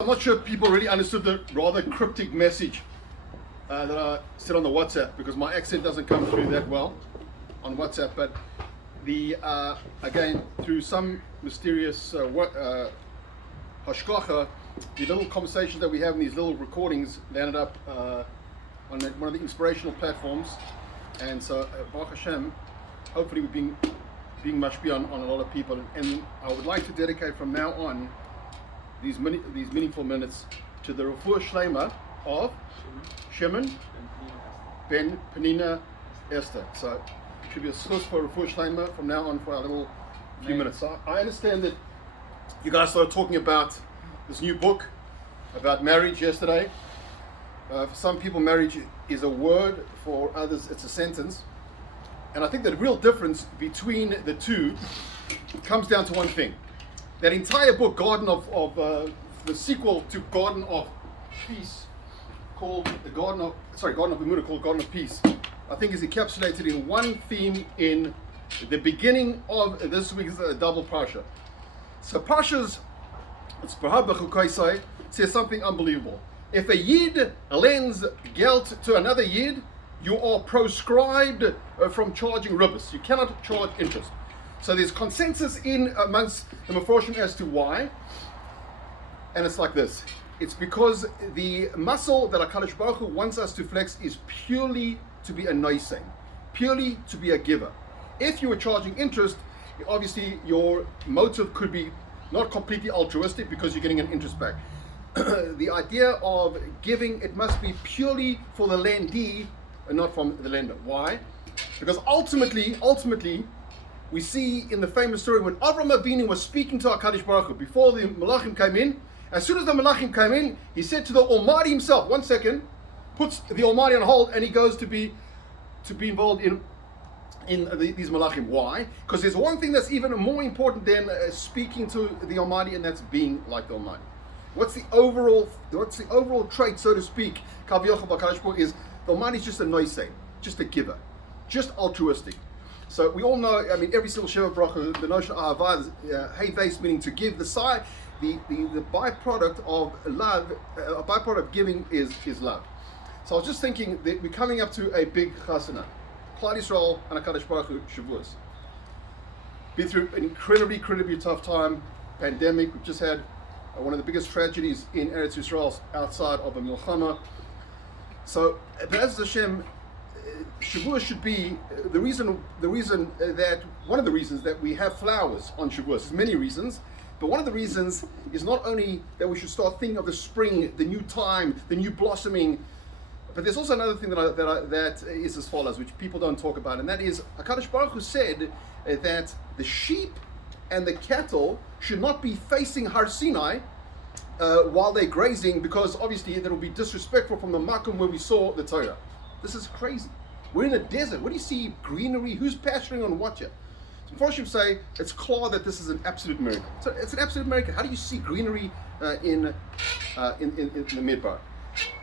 I'm not sure if people really understood the rather cryptic message that I said on the WhatsApp, because my accent doesn't come through that well on WhatsApp. But again, through some mysterious hashgacha, the little conversations that we have in these little recordings, they ended up on one of the inspirational platforms. And so, Baruch Hashem, hopefully we're being mashpia on a lot of people. And I would like to dedicate from now on these meaningful minutes to the refuah shlema of Chanan ben Penina Esther. So it should be a source for refuah shlema from now on for our little few minutes. So I understand that you guys started talking about this new book about marriage yesterday. For some people, marriage is a word, for others it's a sentence. And I think that the real difference between the two comes down to one thing. That entire book, Garden of the sequel to Garden of Peace, called Garden of Bermuda, called Garden of Peace, I think is encapsulated in one theme in the beginning of this week's double Parsha. So Parshas, it's Behar says something unbelievable. If a Yid lends geld to another Yid, you are proscribed from charging ribbis. You cannot charge interest. So there's consensus amongst the Meforshim as to why, and it's like this. It's because the muscle that HaKadosh Baruch Hu wants us to flex is purely to be a noising, purely to be a giver. If you were charging interest, obviously your motive could be not completely altruistic because you're getting an interest back. The idea of giving, it must be purely for the lendee and not from the lender. Why? Because ultimately, we see in the famous story when Avram Avinu was speaking to HaKadosh Baruch Hu before the Malachim came in. As soon as the Malachim came in, he said to the Almighty himself, 1 second, puts the Almighty on hold, and he goes to be involved in these Malachim. Why? Because there's one thing that's even more important than speaking to the Almighty, and that's being like the Almighty. What's the overall trait, so to speak, Kaviyachal HaKadosh Baruch Hu, is the Almighty is just a noisei, just a giver, just altruistic. So we all know, I mean, every single Sheva Bracha, the notion of Ahava, hey vase, meaning to give, the byproduct of love, a byproduct of giving is love. So I was just thinking that we're coming up to a big chasana. Klal Yisrael and HaKadosh Baruch Hu, Shavuos. Been through an incredibly tough time, pandemic. We've just had one of the biggest tragedies in Eretz Yisrael outside of a milchama. So, Be'ez Hashem, Shavuos should be the reason that one of the reasons that we have flowers on Shavuos. There's many reasons, but one of the reasons is not only that we should start thinking of the spring, the new time, the new blossoming, but there's also another thing that is as follows, which people don't talk about, and that is HaKadosh Baruch Hu said that the sheep and the cattle should not be facing Har Sinai while they're grazing, because obviously that will be disrespectful from the makom where we saw the Torah. This is crazy. We're in a desert. What do you see? Greenery. Who's pasturing on what yet? So Meforshim say it's clear that this is an absolute miracle. So it's an absolute miracle. How do you see greenery in the Midbar?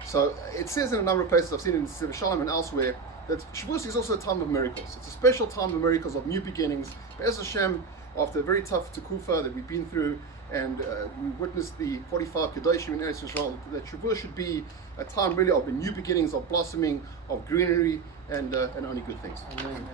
So it says in a number of places, I've seen it in Sefer Shalom and elsewhere, that Shavuos is also a time of miracles. It's a special time of miracles, of new beginnings. Be'ez Hashem, after a very tough Tekufa that we've been through, and we witnessed the 45 Kedoshim in Eretz Yisrael, that Shavuos should be a time really of the new beginnings, of blossoming, of greenery, and only good things. Amen.